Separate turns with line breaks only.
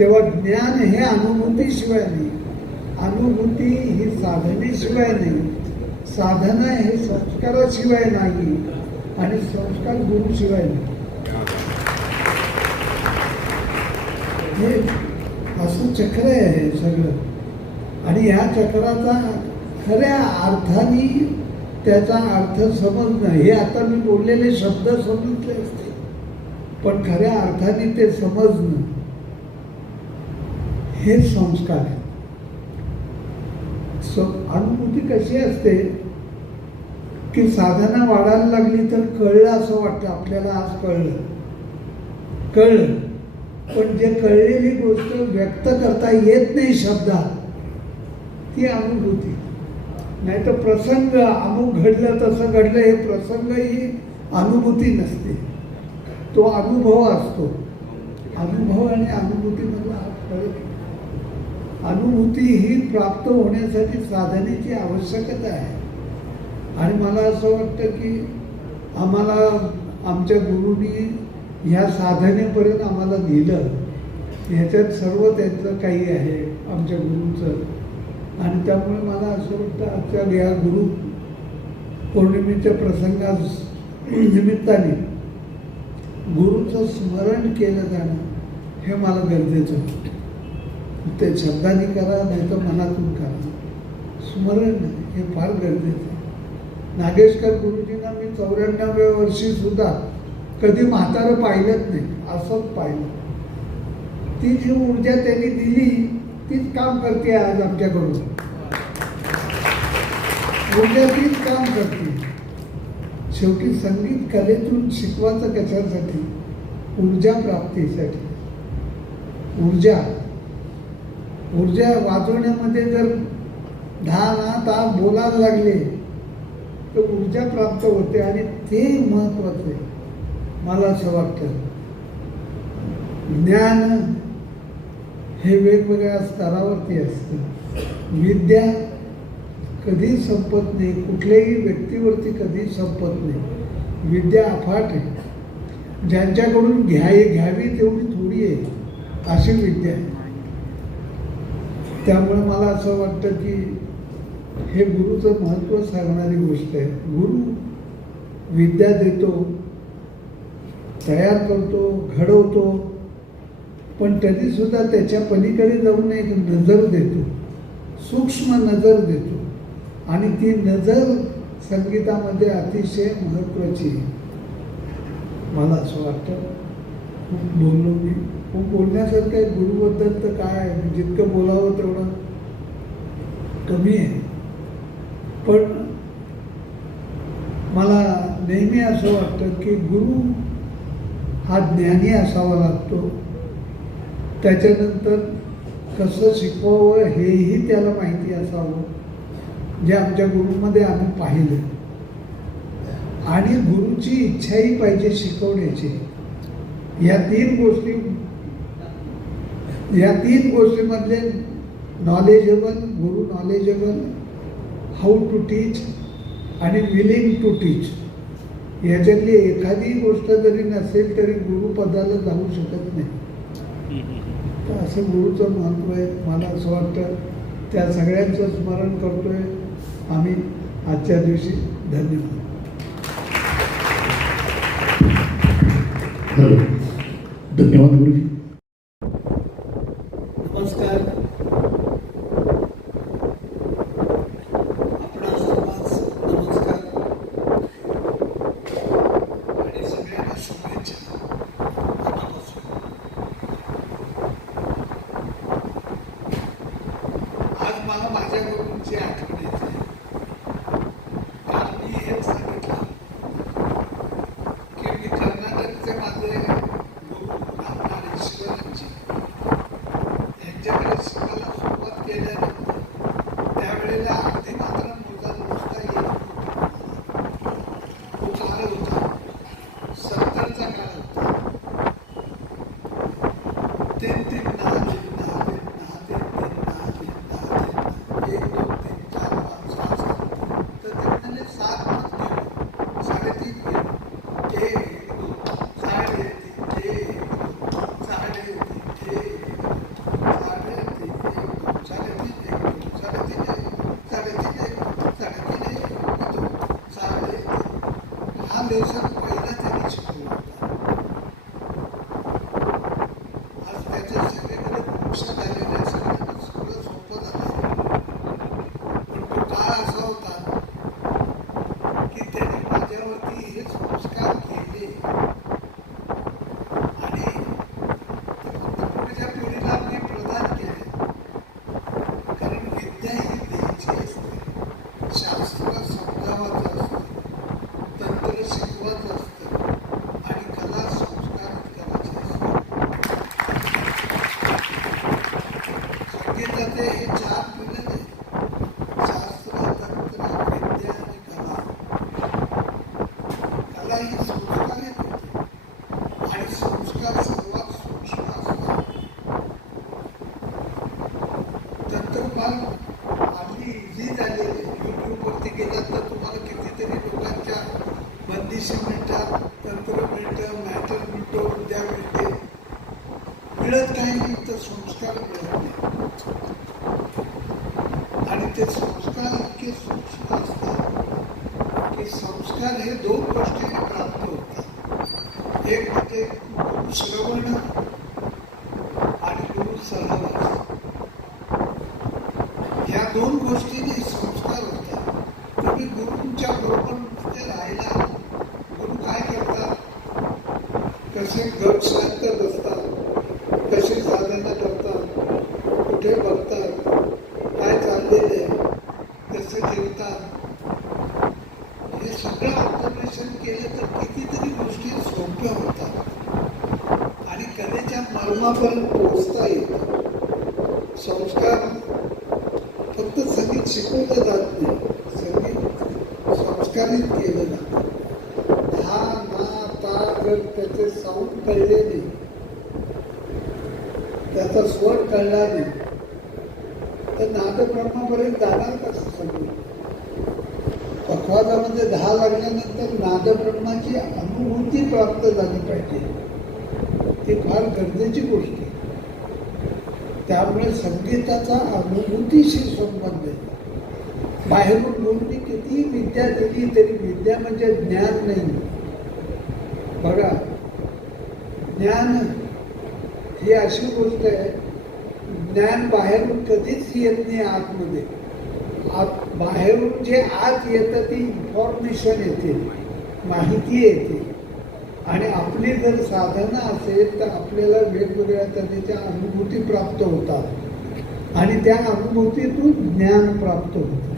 तेव्हा ज्ञान हे अनुभूतीशिवाय नाही. अनुभूती ही साधनेशिवाय नाही. साधना हे संस्काराशिवाय नाही आणि संस्कार गुरुशिवाय नाही. हे असं चक्र आहे हे सगळं. आणि ह्या चक्राचा खऱ्या अर्थाने त्याचा अर्थ समजणं हे आता मी बोललेले शब्द समजले असते पण खऱ्या अर्थाने ते समजणं हे संस्कार आहेत. स अनुभूती कशी असते? की साधना वाढायला लागली तर कळलं असं वाटतं आपल्याला आज कळलं. कळलं. पण जे कळलेली गोष्ट व्यक्त करता येत नाही शब्दात ती अनुभूती. नाही तर प्रसंग अमुक घडलं तसं घडलं हे प्रसंग ही अनुभूती नसते. तो अनुभव असतो. अनुभव आणि अनुभूतीमधला अनुभूती ही प्राप्त होण्यासाठी साधनेची आवश्यकता आहे. आणि मला असं वाटतं की आम्हाला आमच्या गुरुनी ह्या साधनेपर्यंत आम्हाला दिलं. ह्याच्यात सर्व त्यांचं काही आहे आमच्या गुरूंचं. आणि त्यामुळे मला असं वाटतं आजच्या या गुरु पौर्णिमेच्या प्रसंगा निमित्ताने गुरुचं स्मरण केलं जाणं हे मला गरजेचं वाटतं ते शब्दाने करा नाही तर मनातून करा. स्मरण हे फार गरजेचं आहे. नागेशकर गुरुजींना मी चौऱ्याण्णव्या वर्षी सुद्धा कधी म्हातारं पाहिलंच नाही असंच पाहिलं. ती जी ऊर्जा त्यांनी दिली तीच काम करते आज आमच्याकडून. ऊर्जा तीच काम करते. शेवटी संगीत कलेतून शिकवायचं कशासाठी? ऊर्जा प्राप्तीसाठी. ऊर्जा ऊर्जा वाचवण्यामध्ये जर दहा ना तास बोलायला लागले तर ऊर्जा प्राप्त होते आणि ते महत्वाचं आहे मला असं वाटतं. ज्ञान हे वेगवेगळ्या स्तरावरती असतं. विद्या कधी संपत नाही कुठल्याही व्यक्तीवरती कधी संपत नाही. विद्या अफाट आहे. ज्यांच्याकडून घ्याय घ्यावी तेवढी थोडी आहे अशी विद्या आहे. त्यामुळे मला असं वाटतं की हे गुरुचं महत्त्व सांगणारी गोष्ट आहे. गुरु विद्या देतो तयार करतो घडवतो पण तरीसुद्धा त्याच्या पलीकडे जाऊन एक नजर देतो. सूक्ष्म नजर देतो. आणि ती नजर संगीतामध्ये अतिशय महत्त्वाची आहे. मला असं वाटतं. खूप बोललो मी. मग बोलण्यासारखं आहे गुरुबद्दल तर काय आहे, जितकं बोलावं तेवढं कमी आहे. पण मला नेहमी असं वाटतं की गुरु हा ज्ञानी असावा लागतो. त्याच्यानंतर कसं शिकवावं हेही त्याला माहिती असावं जे आमच्या गुरुमध्ये आम्ही पाहिलं. आणि गुरुची इच्छाही पाहिजे शिकवण्याची. या तीन गोष्टी या तीन गोष्टीमधले knowledgeable guru knowledgeable how to teach आणि विलिंग टू टीच याच्यातली एखादी गोष्ट जरी नसेल तरी गुरुपदाला जाऊ शकत नाही. तर असं गुरुचं महत्त्व आहे. मला असं वाटतं त्या सगळ्यांचं स्मरण करतोय. आम्ही आजच्या दिवशी धन्यवाद.
धन्यवाद गुरुजी.
मिळत तर संस्कार मिळत आणि ते संस्कार इतके सूक्ष्म असतात. की संस्कार हे दोन गोष्टीने प्राप्त होतात. एक म्हणजे श्रवण आणि गुरु सहवास या दोन गोष्टींनी संस्कार होतात तुम्ही गुरुंच्या बरोबर मध्ये राहिला गुरु काय करतात कसे गट शांत बसतात कशी साधना करतात कुठे बघतात काय चाललेले आहे, कसे जेवतात हे सगळं ऑब्झर्वेशन केलं तर कितीतरी गोष्टी सोप्या होतात आणि कलेच्या मर्मापर्यंत पोहोचता येतं संस्कार फक्त संगीत शिकवलं जात. नाही संगीत संस्कारित केलं जातं. हा ना ता जर त्याचे साऊंड कळले नाही त्याचा स्वर कळला नाही तर नादब्रह्मापर्यंत जाणार कसं संगीत? पखवाजामध्ये म्हणजे दहा लागल्यानंतर नादब्रह्माची अनुभूती प्राप्त झाली पाहिजे. ती फार गरजेची गोष्ट आहे. त्यामुळे संगीताचा अनुभूतीशी संबंध आहे. बाहेरून गुरुनी किती विद्या दिली तरी विद्या म्हणजे ज्ञान नाही. बघा ज्ञान ही अशी गोष्ट आहे ज्ञान बाहेरून कधीच येत नाही आतमध्ये. आत बाहेरून जे आत येतं ती इन्फॉर्मेशन येते माहिती येते. आणि आपली जर साधना असेल तर आपल्याला वेगवेगळ्या तऱ्हेच्या अनुभूती प्राप्त होतात. आणि त्या अनुभूतीतून ज्ञान प्राप्त होतं.